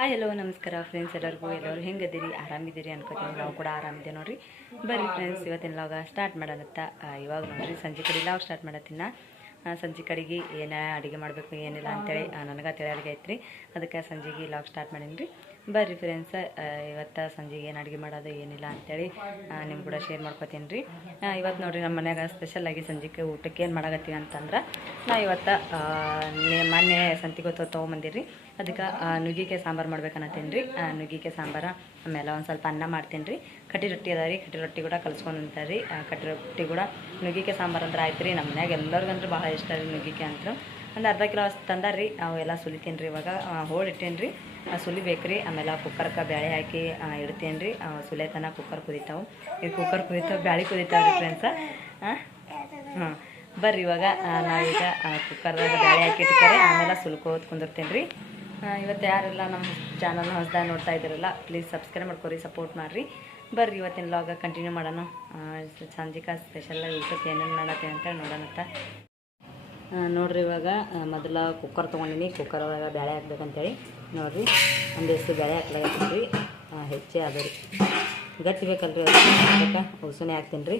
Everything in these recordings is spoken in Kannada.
ಹಾಯ್ ಹಲೋ ನಮಸ್ಕಾರ ಫ್ರೆಂಡ್ಸ್, ಎಲ್ಲರೂ ಹೆಂಗದಿರಿ? ಆರಾಮಿದ್ದೀರಿ ಅನ್ಕೋತೀನಿ. ನಾವು ಕೂಡ ಆರಾಮಿದೆ ನೋಡ್ರಿ. ಬರ್ರಿ ಫ್ರೆಂಡ್ಸ್, ಇವತ್ತಿನ ಲಾಗ ಸ್ಟಾರ್ಟ್ ಮಾಡೋಣತ್ತ. ಇವಾಗ ನೋಡ್ರಿ ಸಂಜೆ ಕಡೆ ಲಾಗ್ ಸ್ಟಾರ್ಟ್ ಮಾಡತ್ತಿನ. ಸಂಜೆ ಕಡೆಗೆ ಏನು ಅಡುಗೆ ಮಾಡಬೇಕು ಏನಿಲ್ಲ ಅಂತೇಳಿ ನನಗೆ ತಿಳಿಯಾರಿಗೆ ಐತ್ರಿ. ಅದಕ್ಕೆ ಸಂಜೆಗೆ ಲಾಗ್ ಸ್ಟಾರ್ಟ್ ಮಾಡೀನಿ ರೀ. ಬರ್ರಿ ಫ್ರೆಂಡ್ಸ್, ಇವತ್ತು ಸಂಜೆಗೆ ಏನು ಅಡುಗೆ ಮಾಡೋದು ಏನಿಲ್ಲ ಅಂತೇಳಿ ನಿಮ್ಮ ಕೂಡ ಶೇರ್ ಮಾಡ್ಕೊತೀನಿ ರೀ. ಇವತ್ತು ನೋಡಿರಿ ನಮ್ಮ ಮನ್ಯಾಗ ಸ್ಪೆಷಲಾಗಿ ಸಂಜೆಗೆ ಊಟಕ್ಕೆ ಏನು ಮಾಡಾಕತ್ತೀವಿ ಅಂತಂದ್ರೆ, ನಾ ಇವತ್ತು ಮೊನ್ನೆ ಸಂತಿಗೆ ತೊಗೊಂಬಂದಿರಿ. ಅದಕ್ಕೆ ನುಗ್ಗಿಕಾಯಿ ಸಾಂಬಾರು ಮಾಡ್ಬೇಕನ್ನತ್ತೀನಿ ರೀ. ನುಗ್ಗಿಕಾಯಿ ಸಾಂಬಾರು ಆಮೇಲೆ ಒಂದು ಸ್ವಲ್ಪ ಅನ್ನ ಮಾಡ್ತೀನಿ ರೀ. ಕಟ್ಟಿ ರೊಟ್ಟಿ ಅದ ರೀ, ಕಟ್ಟಿ ರೊಟ್ಟಿ ಕೂಡ ಕಲ್ಸ್ಕೊಂಡು ಅಂತಾರೆ ರೀ. ಕಟ್ಟಿ ರೊಟ್ಟಿ ಕೂಡ ನುಗ್ಗಿಕಾಯಿ ಸಾಂಬಾರು ಅಂದ್ರೆ ಆಯ್ತು ರೀ. ನಮ್ಮ ಮನ್ಯಾಗ ಎಲ್ಲರಿಗಂದ್ರೆ ಭಾಳ ಇಷ್ಟ ರೀ ನುಗ್ಗಿಕಾಯಿ ಅಂತೂ. ಒಂದು ಅರ್ಧ ಕಿಲೋ ಅಷ್ಟು ತಂದಾರ ರೀ. ಅವೆಲ್ಲ ಸುಲಿತೀನಿ ರೀ. ಇವಾಗ ಹೋಳಿಟ್ಟೇನಿ ರೀ, ಸುಲಿಬೇಕು ರೀ. ಆಮೇಲೆ ಕುಕ್ಕರ್ಗೆ ಬೇಳೆ ಹಾಕಿ ಇಡ್ತೇನೆ ರೀ. ಸುಲಿತನ ಕುಕ್ಕರ್ ಕುದಿತಾವೆ. ಈಗ ಕುಕ್ಕರ್ ಕುದಿತಾವೆ, ಬ್ಯಾಳೆ ಕುದಿತಾವೆ ರೀ ಫ್ರೆಂಡ್ಸ. ಹಾಂ ಬರ್ರಿ, ಇವಾಗ ನಾವೀಗ ಕುಕ್ಕರ್ದಾಗ ಬೇಳೆ ಹಾಕಿ ಇಟ್ತಾರೆ, ಆಮೇಲೆ ಸುಲ್ಕೋದು ಕುಂದಿರ್ತೇನೆ ರೀ. ಇವತ್ತು ಯಾರೆಲ್ಲ ನಮ್ಮ ಚಾನಲ್ನ ಹೊಸದಾಗಿ ನೋಡ್ತಾ ಇದ್ದೀರಲ್ಲ, ಪ್ಲೀಸ್ ಸಬ್ಸ್ಕ್ರೈಬ್ ಮಾಡ್ಕೊರಿ, ಸಪೋರ್ಟ್ ಮಾಡಿರಿ. ಬರ್ರಿ ಇವತ್ತಿನ ಲಾಗ ಕಂಟಿನ್ಯೂ ಮಾಡೋಣ. ಸಂಜಿಕ ಸ್ಪೆಷಲಾಗಿ ಊಟಕ್ಕೆ ಏನೇನು ಮಾಡತ್ತೀವಿ ಅಂತೇಳಿ ನೋಡೋಣತ್ತ. ನೋಡಿರಿ, ಇವಾಗ ಮೊದಲ ಕುಕ್ಕರ್ ತೊಗೊಂಡಿನಿ. ಕುಕ್ಕರ್ ಒಳಗೆ ಬೇಳೆ ಹಾಕ್ಬೇಕಂತೇಳಿ ನೋಡಿರಿ. ಒಂದು ಎಷ್ಟು ಬೇಳೆ ಹಾಕ್ಲಾಗತ್ತೀನಿ ರೀ. ಹೆಚ್ಚೆ ಅದು ರೀ, ಗಟ್ಟಿ ಬೇಕಲ್ರಿ, ಅದಕ್ಕೆ ಉಸುನೆ ಹಾಕ್ತೀನಿ ರೀ.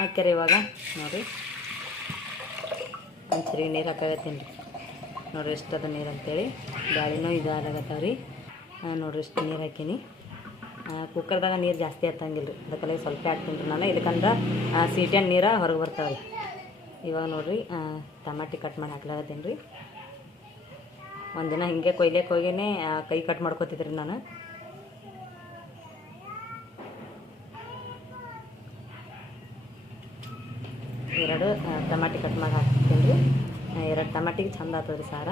ಹಾಕ್ಯಾರ ಇವಾಗ ನೋಡಿರಿ. ಒಂದು ಸರಿ ನೀರು ಹಾಕಾಗತ್ತೀನಿ ರೀ. ನೋಡಿರಿ ಎಷ್ಟದ ನೀರು ಅಂತೇಳಿ. ಬ್ಯಾಳಿನೂ ಇದಾಗತ್ತಾವ ರೀ. ನೋಡಿರಿ ಎಷ್ಟು ನೀರು ಹಾಕೀನಿ. ಕುಕ್ಕರ್ದಾಗ ನೀರು ಜಾಸ್ತಿ ಹತ್ತಂಗಿಲ್ಲ ರೀ, ಅದಕ್ಕೆಲ್ಲ ಸ್ವಲ್ಪ ಹಾಕ್ತೀನಿ ರೀ ನಾನು. ಇದಕ್ಕಂದ್ರೆ ಸೀಟೆಣ್ಣು ನೀರು ಹೊರಗೆ ಬರ್ತಾವೆ ರೀ. ಇವಾಗ ನೋಡಿರಿ ಟಮಾಟಿ ಕಟ್ ಮಾಡಿ ಹಾಕ್ಲಾಗತ್ತೀನಿ ರೀ. ಒಂದಿನ ಹಿಂಗೆ ಕೊಯ್ಲಿಕ್ಕೆ ಹೋಗಿನೇ ಕೈ ಕಟ್ ಮಾಡ್ಕೊತಿದ್ರಿ ನಾನು. ಎರಡು ಟಮಾಟಿ ಕಟ್ ಮಾಡಿ ಹಾಕ್ತೀನಿ ರೀ. ಎರಡು ಟಮಾಟಿಗೆ ಚಂದ ಆಗ್ತದೆ ರೀ ಸಾರ.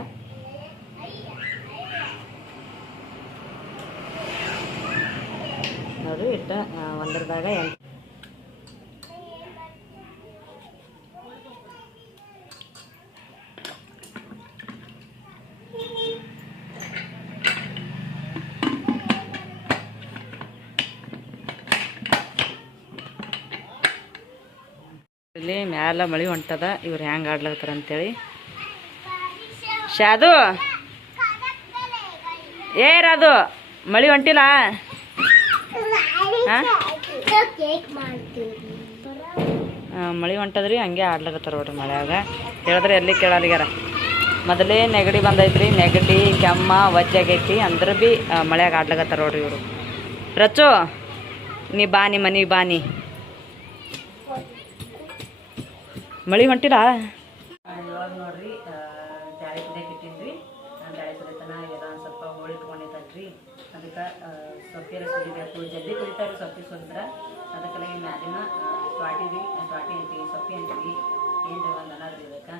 ನೋಡಿರಿ ಇಟ್ಟು ಒಂದರದಾಗ ಇಲ್ಲಿ ಮ್ಯಾಲ ಮಳೆ ಹೊಂಟದ. ಇವ್ರು ಹೆಂಗೆ ಆಡ್ಲತ್ತಾರ ಅಂತೇಳಿ. ಶಾದು ಏರದು ಮಳೆ ಹೊಂಟಿಲ್ಲ. ಮಳೆ ಹೊಂಟದ್ರಿ, ಹಂಗೆ ಆಡ್ಲಕತ್ತಾರ ನೋಡ್ರಿ ಮಳೆಯಾಗ. ಹೇಳಿದ್ರೆ ಎಲ್ಲಿ ಕೇಳಲಿಗ್ಯಾರ. ಮೊದಲೇ ನೆಗಡಿ ಬಂದೈತ್ರಿ. ನೆಗಡಿ ಕೆಮ್ಮ ವಜ್ಜಾಗೈತಿ ಅಂದ್ರೆ ಭೀ ಮಳೆಯಾಗ ಆಡ್ಲಕತ್ತಾರ ನೋಡ್ರಿ ಇವರು. ರಚು ನೀ ಬಾ, ನೀ ಮನೆಗೆ ಬಾ. ನೀ ಮಳೆ ಹೊಂಟಿಲ್ಲ. ಇವಾಗ ನೋಡ್ರಿ ಬ್ಯಾಳೆ ಕುದಿಯಕ್ಕೆ ಇಟ್ಟೀನಿ ರೀ. ಬ್ಯಾಳೆ ಕುದಿತನ ಎಲ್ಲ ಒಂದು ಸ್ವಲ್ಪ ಹೋಳಿ ಇಟ್ಕೊಂಡಿದ್ದಲ್ರಿ. ಅದಕ್ಕೆ ಸೊಪ್ಪಿರ ಸುಲಿಬೇಕು, ಜಲ್ದಿ ಕುದಿತಾರೆ ಸೊಪ್ಪಿ ಸುಲಿದ್ರೆ. ಅದಕ್ಕೆಲ್ಲ ಈ ಮ್ಯಾಲಿನ ತ್ವಾಟಿ ರೀ, ತ್ವಾಟಿ ಅಂತೀವಿ, ಸೊಪ್ಪಿ ಅಂತೀವಿ, ಏನು ರೀ ಒಂದು ಅನ್ನೋದ್ರಿ. ಇದಕ್ಕೆ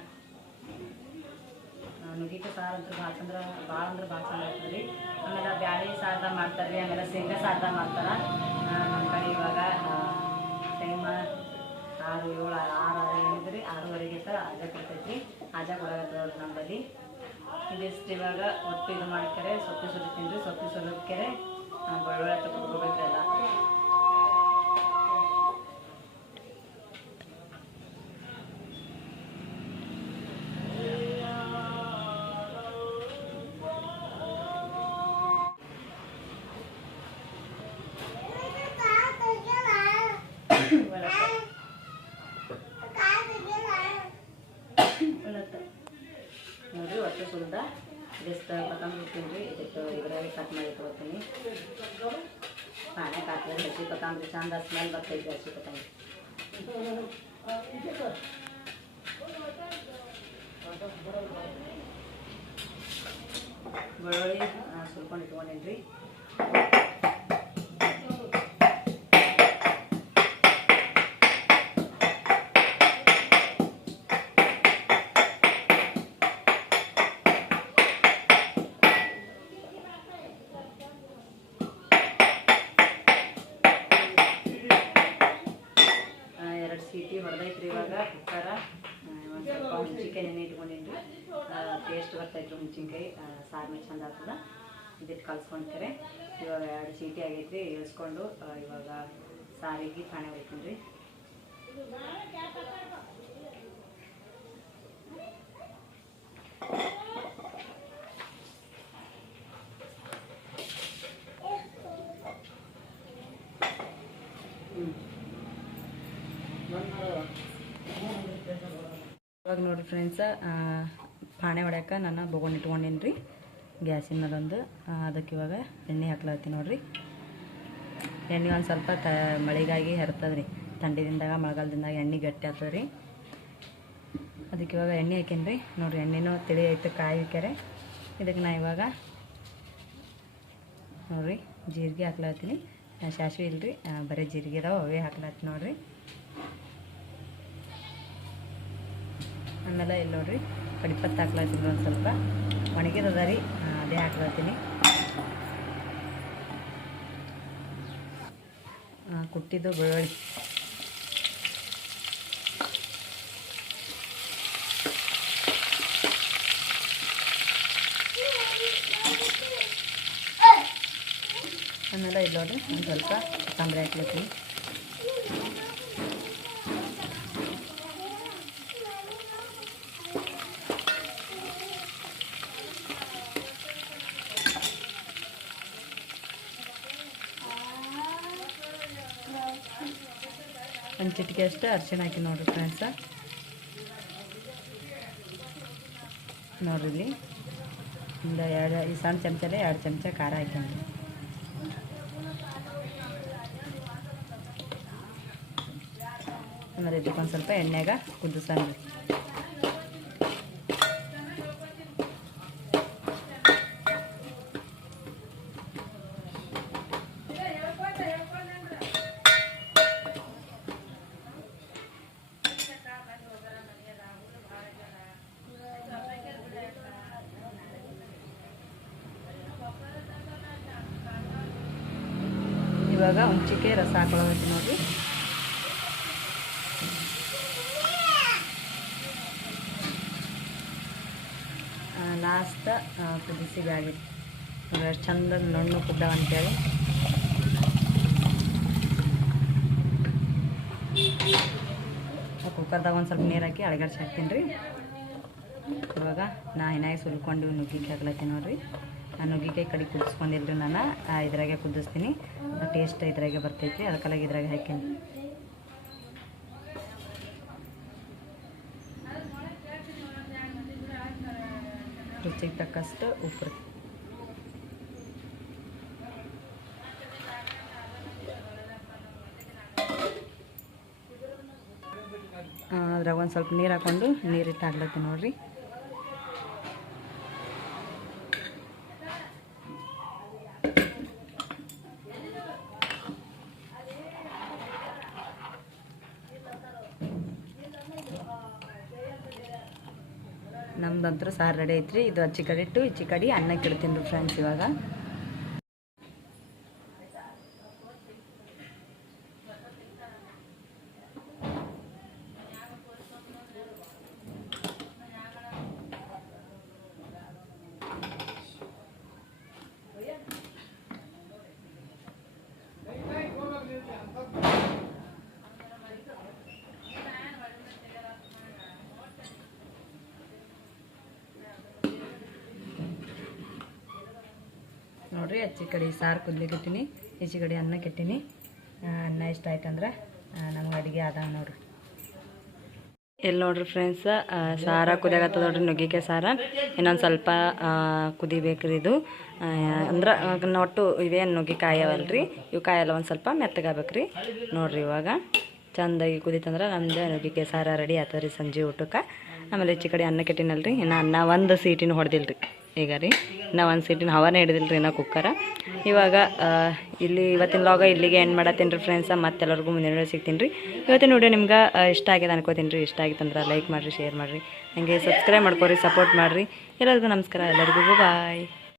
ನುಗ್ಗಿಕಾಯಿ ಸಾರು ಅಂತ ಭಾಳ ಅಂದ್ರೆ ಭಾಳ ಚಂದ ಆಗ್ತದೆ ರೀ. ಆಮೇಲೆ ಬ್ಯಾಳೆ ಸಾರ್ದಾಗ ಮಾಡ್ತಾರೆ ರೀ, ಆಮೇಲೆ ಶೇಂಗಾ ಸಾರ್ದಾಗ ಮಾಡ್ತಾರೆ ನಮ್ಮ ಕಡೆ. ಇವಾಗ ಟೈಮ್ 6, 7, 6 ರೀ, 6:30 ಆಜಾ ಕೊಡ್ತೈತಿ. ಆಜಾ ಕೊಡೋದು ನಮ್ಮಲ್ಲಿ. ಇದಿಷ್ಟು ಇವಾಗ ಒಟ್ಟು ಇದು ಮಾಡ್ತಾರೆ. ಸೊಪ್ಪಿ ಸುಲಿತೀನಿ ರೀ. ಸೊಪ್ಪಿ ಸುಲಿಕೆರೆ ಬೆಳ್ಳುಳ್ಳಿ ತಗೊಬೇಕ್ರೆಲ್ಲ. ನೋಡಿರಿ ಒಟ್ಟು ಸುಲ್ದ ಇದಿಷ್ಟು ಕೊತ್ತಂಬರಿ ಇರ್ತೀನಿ ರೀ. ಇದಕ್ಕೆ ಇದ್ರಾಗೆ ಕಟ್ ಮಾಡಿ ಇಟ್ಕೊತೀನಿ. ಪಾನೆ ಹಾಕಿದ್ರೆ ಹಸಿ ಕೊತ್ತಂಬರಿ ಚಂದ ಸ್ಮೆಲ್ ಬರ್ತೈತಿ. ಹಸಿ ಕೊತ್ತಂಬರಿ ಬೆಳ್ಳುಳ್ಳಿ ಸುಲ್ಕೊಂಡು ಇಟ್ಕೊಂಡೀನಿ ರೀ. ಸೀಟಿ ಹೊಡೆದೈತ್ರಿ ಇವಾಗ ಕುಕ್ಕರ. ಒಂದು ಸ್ವಲ್ಪ ಹುಣ್ಚಿಕಾಯಿ ನೆನೆ ಇಟ್ಕೊಂಡೀನಿ ರೀ. ಟೇಸ್ಟ್ ಬರ್ತೈತ್ರಿ ಹುಣ್ಚಿನ್ಕಾಯಿ ಸಾರು ಚಂದ ಆಗ್ತದೆ. ಇದಿಟ್ಟು ಕಲ್ಸ್ಕೊಂತಾರೆ. ಇವಾಗ 2 ಸೀಟಿ ಆಗೈತ್ರಿ. ಇಳಿಸ್ಕೊಂಡು ಇವಾಗ ಸಾರಿಗೆ ಪಾಣೆ ಹೊಡಿತೀನಿ ರೀ. ಇವಾಗ ನೋಡಿರಿ ಫ್ರೆಂಡ್ಸ ಪಾಣೆ ಹೊಡ್ಯಾಕ ನಾನು ಬೊಗೊಂಡು ಇಟ್ಕೊಂಡೀನಿ ರೀ ಗ್ಯಾಸಿನ ಮೇಲೊಂದು. ಅದಕ್ಕೆ ಇವಾಗ ಎಣ್ಣೆ ಹಾಕ್ಲತ್ತೀನಿ ನೋಡಿರಿ. ಎಣ್ಣೆ ಒಂದು ಸ್ವಲ್ಪ ಮಳೆಗಾಗಿ ಹರ್ತದ ರೀ, ಥಂಡಿದಿಂದಾಗ ಮಳೆಗಾಲದಿಂದಾಗ ಎಣ್ಣೆ ಗಟ್ಟಿ ಆಗ್ತದೆ ರೀ. ಅದಕ್ಕೆ ಇವಾಗ ಎಣ್ಣೆ ಹಾಕೀನಿ ರೀ ನೋಡಿರಿ. ಎಣ್ಣೆನೂ ತಿಳಿ ಐತೆ ಕಾಯಿ ಕೆರೆ. ಇದಕ್ಕೆ ನಾ ಇವಾಗ ನೋಡಿರಿ ಜೀರಿಗೆ ಹಾಕ್ಲತ್ತೀನಿ. ಸಾಸಿವೆ ಇಲ್ರಿ, ಬರೀ ಜೀರಿಗೆ ಇದಾವೆ, ಅವೇ ಹಾಕ್ಲತ್ತೀನಿ ನೋಡಿರಿ. ಆಮೇಲೆ ಇಲ್ಲಿ ನೋಡಿರಿ ಕಡಿಪತ್ತು ಹಾಕ್ಲತ್ತೀನಿ, ಒಂದು ಸ್ವಲ್ಪ ಒಣಗಿರದ ರೀ, ಅದೇ ಹಾಕ್ಲತ್ತೀನಿ. ಕುಟ್ಟಿದ್ದು ಬೆಳ್ಳುಳ್ಳಿ, ಆಮೇಲೆ ಇಲ್ಲಿ ನೋಡಿರಿ ಒಂದು ಸ್ವಲ್ಪ ಕೊತ್ತಂಬರಿ ಹಾಕ್ಲತ್ತೀನಿ. ಒಂದು ಚಿಟಿಕೆ ಅಷ್ಟು ಅರಿಶಿಣ ಹಾಕಿ ನೋಡಿರಿ ಫ್ರೆಂಡ್ಸ. ನೋಡಿರಿ ಇಲ್ಲಿ ಈ ಸಣ್ಣ ಚಮಚಲ್ಲೇ 2 ಚಮಚ ಖಾರ ಹಾಕ್ಯಂಡ್ರಿ. ಆಮೇಲೆ ಇದಕ್ಕೊಂದು ಸ್ವಲ್ಪ ಎಣ್ಣೆಗ ಕುದಿಸೋಣ. ಇವಾಗ ಹುಂಚಿಕೆ ರಸ ಹಾಕೊಳ್ಳೋದೈತಿ ನೋಡಿರಿ. ಲಾಸ್ಟ್ ಕುದಿಸಿ ಬ್ಯಾಗಿ ಎಷ್ಟು ಚಂದ ನುಣ್ಣು ಕುದ್ದಾವ ಅಂತೇಳಿ. ಕುಕ್ಕರ್ದಾಗ ಒಂದು ಸ್ವಲ್ಪ ನೀರು ಹಾಕಿ ಅಳಗಡ್ಸಿ ಹಾಕ್ತೀನಿ ರೀ. ಇವಾಗ ನಾ ಹಿನಾಗಿ ಸುಲ್ಕೊಂಡು ನುಗ್ಗಿಕಾಯಿ ಹಾಕ್ಲತ್ತೀನಿ ನೋಡಿರಿ. ಆ ನುಗ್ಗಿಕಾಯಿ ಕಡೆ ಕುದಿಸ್ಕೊಂಡಿಲ್ರಿ ನಾನು, ಇದ್ರಾಗೆ ಕುದಿಸ್ತೀನಿ. ಟೇಸ್ಟ್ ಇದ್ರಾಗೆ ಬರ್ತೈತಿ, ಅದಕ್ಕಾಗಿ ಇದ್ರಾಗೆ ಹಾಕೀನಿ. ರುಚಿಗೆ ತಕ್ಕಷ್ಟು ಉಪ್ಪು. ಅದ್ರಾಗ ಒಂದು ಸ್ವಲ್ಪ ನೀರು ಹಾಕ್ಕೊಂಡು ನೀರಿಟ್ಟು ಹಾಕ್ಲತ್ತೀನಿ ನೋಡಿರಿ. ನಮ್ದಂತೂ ಸಾರು ರೆಡಿ ಐತ್ರಿ. ಇದು ಅಚ್ಚಿ ಕಡೆ ಇಟ್ಟು ಇಚ್ಚಿ ಕಡೆ ಅನ್ನಕ್ಕೆ ಇಡ್ತೀನಿ ರೀ ಫ್ರೆಂಡ್ಸ್. ಇವಾಗ ನೋಡಿರಿ ಅಚ್ಚಿ ಕಡೆ ಸಾರು ಕುದ್ಲಿಕ್ಕಿಟ್ಟಿನಿ, ಈಚೆ ಕಡೆ ಅನ್ನಕ್ಕೆ ಇಟ್ಟೀನಿ. ಅನ್ನ ಇಷ್ಟ ಆಯ್ತಂದ್ರೆ ನಮ್ಗೆ ಅಡುಗೆ ಅದಾವ ನೋಡ್ರಿ. ಎಲ್ಲಿ ನೋಡ್ರಿ ಫ್ರೆಂಡ್ಸ್ ಸಾರ ಕುದಿಯಾಗತ್ತದ ನೋಡ್ರಿ. ನುಗ್ಗಿಕಾಯಿ ಸಾರ ಇನ್ನೊಂದು ಸ್ವಲ್ಪ ಕುದಿಬೇಕ್ರಿ ಇದು. ಅಂದ್ರೆ ಒಟ್ಟು ಇವೇನು ನುಗ್ಗಿಕಾಯಿ ಅವಲ್ರಿ, ಇವು ಕಾಯೆಲ್ಲ ಒಂದು ಸ್ವಲ್ಪ ಮೆತ್ತಗಾಗಬೇಕ್ರಿ ನೋಡ್ರಿ. ಇವಾಗ ಚೆಂದಾಗಿ ಕುದಿತಂದ್ರೆ ನಮ್ದು ನುಗ್ಗಿಕಾಯಿ ಸಾರ ರೆಡಿ ಆಗ್ತದೆ ರೀ ಸಂಜೆ ಊಟಕ್ಕೆ. ಆಮೇಲೆ ಈಚೆ ಕಡೆ ಅನ್ನಕ್ಕೆ ಇಟ್ಟಿನಲ್ರಿ, ಇನ್ನು ಅನ್ನ ಒಂದು ಸೀಟಿನ ಹೊಡೆದಿಲ್ಲ ರೀ ಈಗ ರೀ. ಇನ್ನು ಒಂದು ಸೀಟಿನ ಹವಾನೇ ಹಿಡಿದಿಲ್ಲ ರೀ ಇನ್ನೂ ಕುಕ್ಕರ. ಇವಾಗ ಇವತ್ತಿನ ಲಾಗ ಇಲ್ಲಿಗೆ ಎಂಡ್ ಮಾಡತ್ತೀನಿ ರೀ ಫ್ರೆಂಡ್ಸ. ಮತ್ತೆಲ್ಲರಿಗೂ ಮುಂದಿನ ವಿಡಿಯೋ ಸಿಗ್ತೀನಿ ರೀ. ಇವತ್ತಿನ ವಿಡಿಯೋ ನಿಮ್ಗೆ ಇಷ್ಟ ಆಗಿದೆ ಅನ್ಕೋತೀನಿ ರೀ. ಇಷ್ಟ ಆಗಿತ್ತಂದ್ರೆ ಲೈಕ್ ಮಾಡಿರಿ, ಶೇರ್ ಮಾಡಿರಿ, ನನಗೆ ಸಬ್ಸ್ಕ್ರೈಬ್ ಮಾಡ್ಕೊರಿ, ಸಪೋರ್ಟ್ ಮಾಡಿರಿ. ಎಲ್ಲರಿಗೂ ನಮಸ್ಕಾರ, ಎಲ್ಲರಿಗೂ ಬಾಯ್.